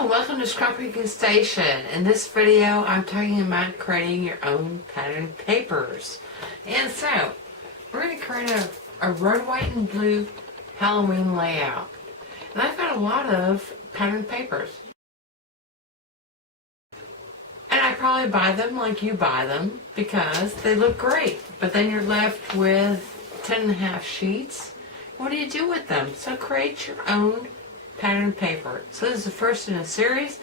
Hello, welcome to Scrapbook Station. In this video, I'm talking about creating your own patterned papers. And so, we're going to create a red, white, and blue Halloween layout. And I've got a lot of patterned papers. And I probably buy them like you buy them because they look great. But then you're left with 10.5 sheets. What do you do with them? So create your own patterned paper. So this is the first in a series.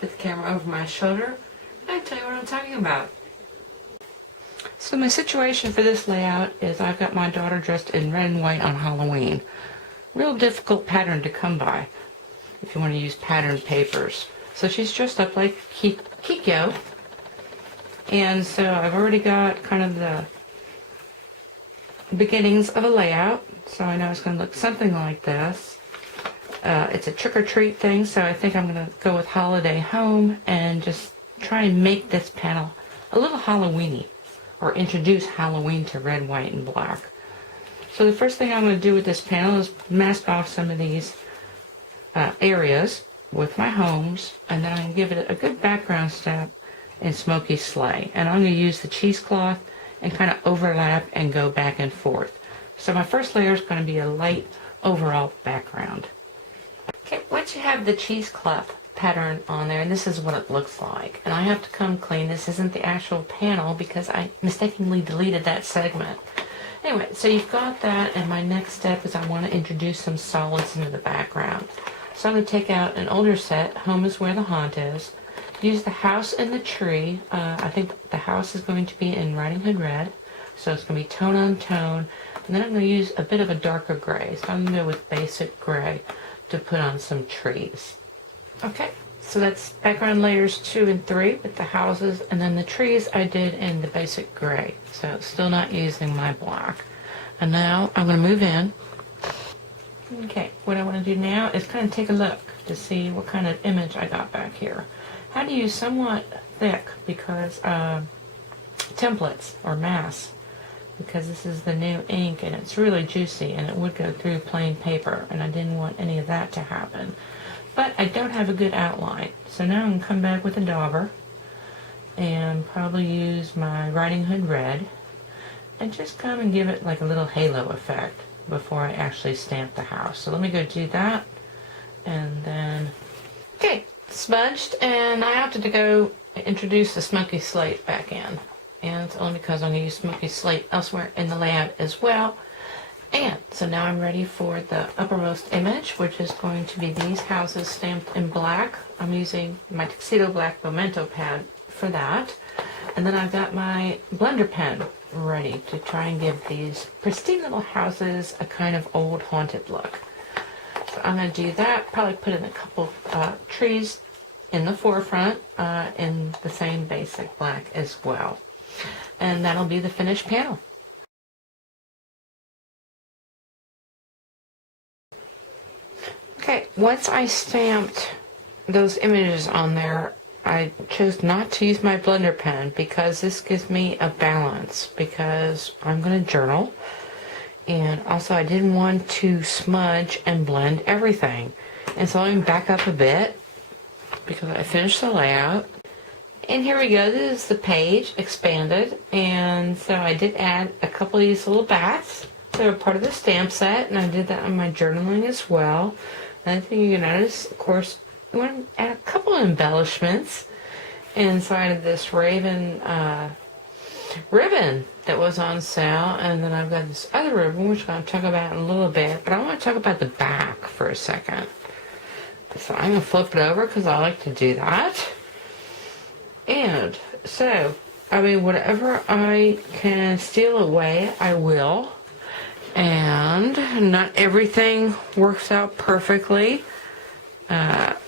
Put the camera over my shoulder and I'll tell you what I'm talking about. So my situation for this layout is I've got my daughter dressed in red and white on Halloween. Real difficult pattern to come by if you want to use patterned papers. So she's dressed up like Kiko. And so I've already got kind of the beginnings of a layout. So I know it's going to look something like this. It's a trick-or-treat thing, so I think I'm going to go with Holiday Home and just try and make this panel a little Halloween-y, or introduce Halloween to red, white, and black. So the first thing I'm going to do with this panel is mask off some of these areas with my homes, and then I'm going to give it a good background step in Smoky Sleigh. And I'm going to use the cheesecloth and kind of overlap and go back and forth. So my first layer is going to be a light overall background. Okay, once you have the cheesecloth pattern on there, and this is what it looks like. And I have to come clean. This isn't the actual panel because I mistakenly deleted that segment. Anyway, so you've got that, and my next step is I want to introduce some solids into the background. So I'm going to take out an older set, Home is Where the Haunt Is. Use the house and the tree. I think the house is going to be in Riding Hood Red. So it's going to be tone on tone. And then I'm going to use a bit of a darker gray. So I'm going to go with basic gray to put on some trees. Okay, so that's background layers 2 and 3 with the houses, and then the trees I did in the basic gray. So still not using my black. And now I'm going to move in. Okay, what I want to do now is kind of take a look to see what kind of image I got back here. How to use somewhat thick because templates or masks, because this is the new ink and it's really juicy and it would go through plain paper, and I didn't want any of that to happen. But I don't have a good outline, so now I'm going to come back with a dauber and probably use my Riding Hood Red and just come and give it like a little halo effect before I actually stamp the house. So let me go do that, and then okay, smudged, and I opted to go introduce the Smoky Slate back in. And it's only because I'm going to use Smoky Slate elsewhere in the layout as well. And so now I'm ready for the uppermost image, which is going to be these houses stamped in black. I'm using my Tuxedo Black Memento pad for that. And then I've got my blender pen ready to try and give these pristine little houses a kind of old haunted look. So I'm going to do that, probably put in a couple trees in the forefront in the same basic black as well. And that'll be the finished panel. Okay, once I stamped those images on there, I chose not to use my blender pen because this gives me a balance, because I'm going to journal, and also I didn't want to smudge and blend everything. And so I'm back up a bit because I finished the layout. And here we go, this is the page expanded, and so I did add a couple of these little bats. They were part of the stamp set, and I did that on my journaling as well. And I think you can notice, of course, you want to add a couple of embellishments inside of this ribbon that was on sale, and then I've got this other ribbon, which I'm going to talk about in a little bit, but I want to talk about the back for a second. So I'm going to flip it over because I like to do that. And so, I mean, whatever I can steal away, I will. And not everything works out perfectly. Let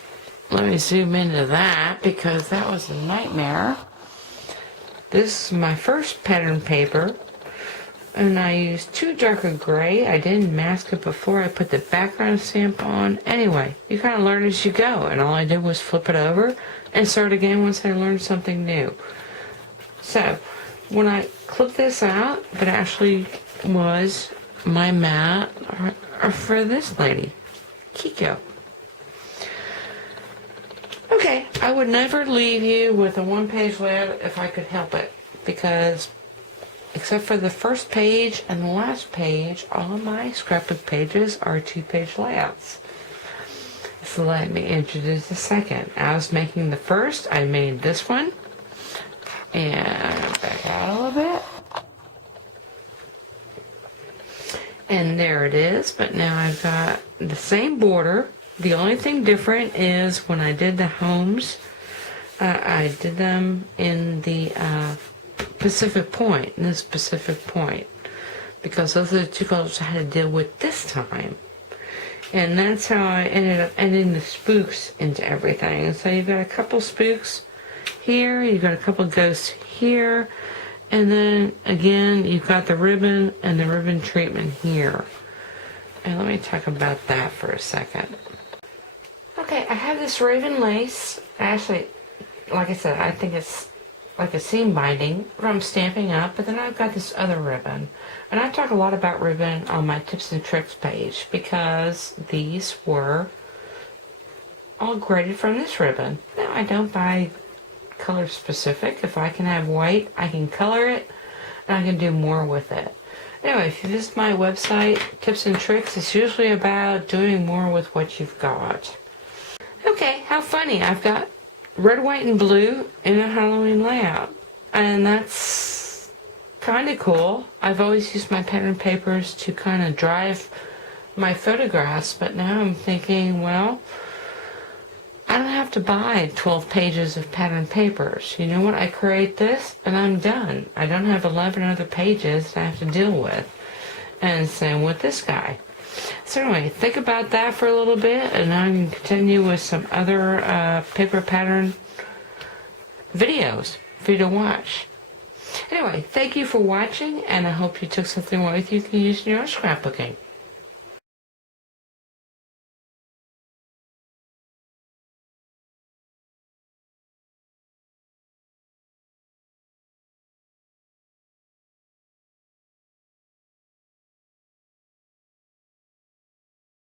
me zoom into that because that was a nightmare. This is my first pattern paper. And I used 2 darker gray. I didn't mask it before I put the background stamp on. Anyway, you kind of learn as you go. And all I did was flip it over and start again once I learned something new. So, when I clipped this out, it actually was my mat for this lady, Kiko. Okay, I would never leave you with a one-page layout if I could help it, because except for the first page and the last page, all of my scrapbook pages are two-page layouts. So let me introduce the second. I was making the first, I made this one, and back out a little bit. And there it is, but now I've got the same border. The only thing different is when I did the homes, I did them in the Pacific Point, because those are the two colors I had to deal with this time. And that's how I ended up adding the spooks into everything. So you've got a couple spooks here, you've got a couple ghosts here, and then again you've got the ribbon and the ribbon treatment here. And let me talk about that for a second. Okay, I have this raven lace. Actually, like I said, I think it's like a seam binding from Stamping Up, but then I've got this other ribbon. And I talk a lot about ribbon on my tips and tricks page because these were all graded from this ribbon. Now, I don't buy color specific. If I can have white, I can color it and I can do more with it. Anyway, if you visit my website, Tips and Tricks, it's usually about doing more with what you've got. Okay, how funny. I've got red, white, and blue in a Halloween layout. And that's kind of cool. I've always used my pattern papers to kind of drive my photographs, but now I'm thinking, well, I don't have to buy 12 pages of pattern papers. You know what? I create this and I'm done. I don't have 11 other pages that I have to deal with. And same with this guy. So anyway, think about that for a little bit, and I can continue with some other paper pattern videos for you to watch. Anyway, thank you for watching, and I hope you took something away with you can use in your own scrapbooking.